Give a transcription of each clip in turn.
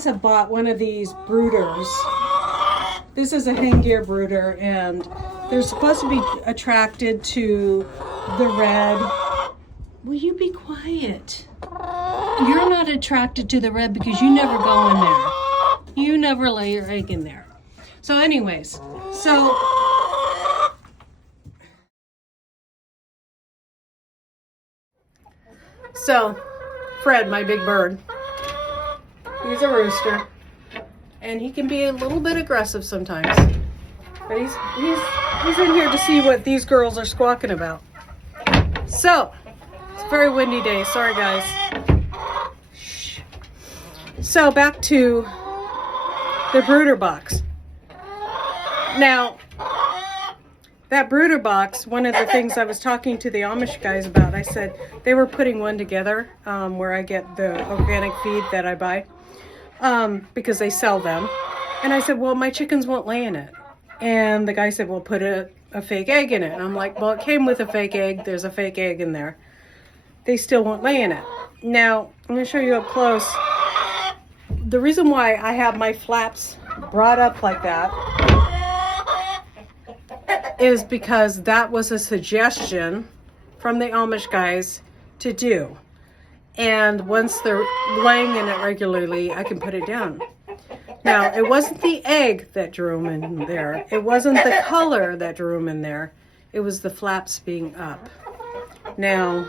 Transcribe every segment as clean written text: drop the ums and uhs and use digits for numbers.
guys have bought one of these brooders. This is a hen gear brooder, and they're supposed to be attracted to the red. Will you be quiet? You're not attracted to the red because you never go in there. You never lay your egg in there. So anyways, so Fred, my big bird, he's a rooster, and he can be a little bit aggressive sometimes. But he's in here to see what these girls are squawking about. So, it's a very windy day. Sorry, guys. Shh. So, back to the brooder box. Now, that brooder box, one of the things I was talking to the Amish guys about, I said they were putting one together where I get the organic feed that I buy because they sell them. And I said, well, my chickens won't lay in it. And the guy said, well, put a fake egg in it. And I'm like, well, it came with a fake egg. There's a fake egg in there. They still won't lay in it. Now, I'm going to show you up close. The reason why I have my flaps brought up like that is because that was a suggestion from the Amish guys to do. And once they're laying in it regularly, I can put it down. Now, it wasn't the egg that drew them in there. It wasn't the color that drew them in there. It was the flaps being up. Now,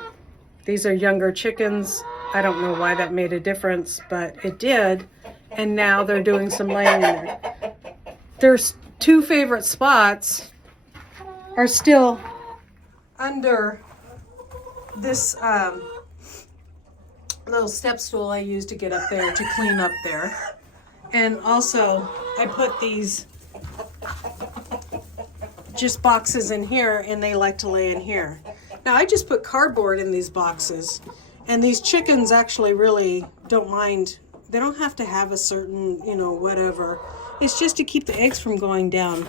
these are younger chickens. I don't know why that made a difference, but it did. And now they're doing some laying in there. There's two favorite spots are still under this little step stool I use to get up there to clean up there. And also I put these just boxes in here, and they like to lay in here. Now I just put cardboard in these boxes, and these chickens actually really don't mind. They don't have to have a certain, whatever. It's just to keep the eggs from going down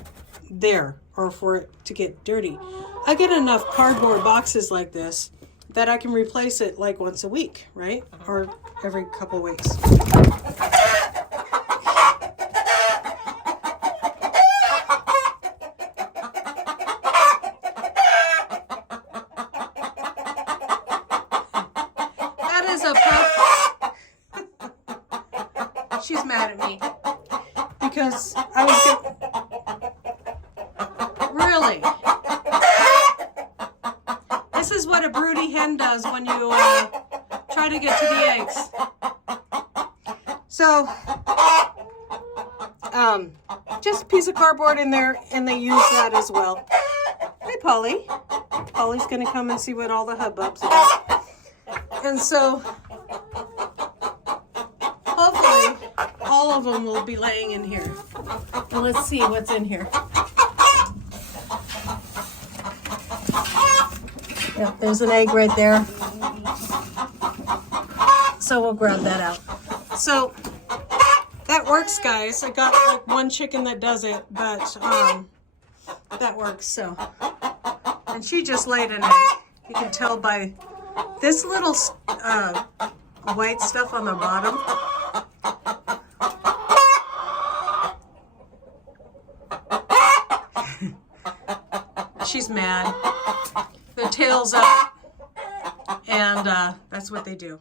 there or for it to get dirty. I get enough cardboard boxes like this that I can replace it like once a week, right? Or every couple weeks. That is a She's mad at me because I was really. This is what a broody hen does when you try to get to the eggs. So, just a piece of cardboard in there, and they use that as well. Hi, Polly. Polly's gonna come and see what all the hubbub's about. And so, hopefully, all of them will be laying in here. And let's see what's in here. Yep, there's an egg right there. So we'll grab that out. So that works, guys. I got like one chicken that does it, but that works. So, and she just laid an egg. You can tell by this little white stuff on the bottom. She's mad. The tail's up, and that's what they do.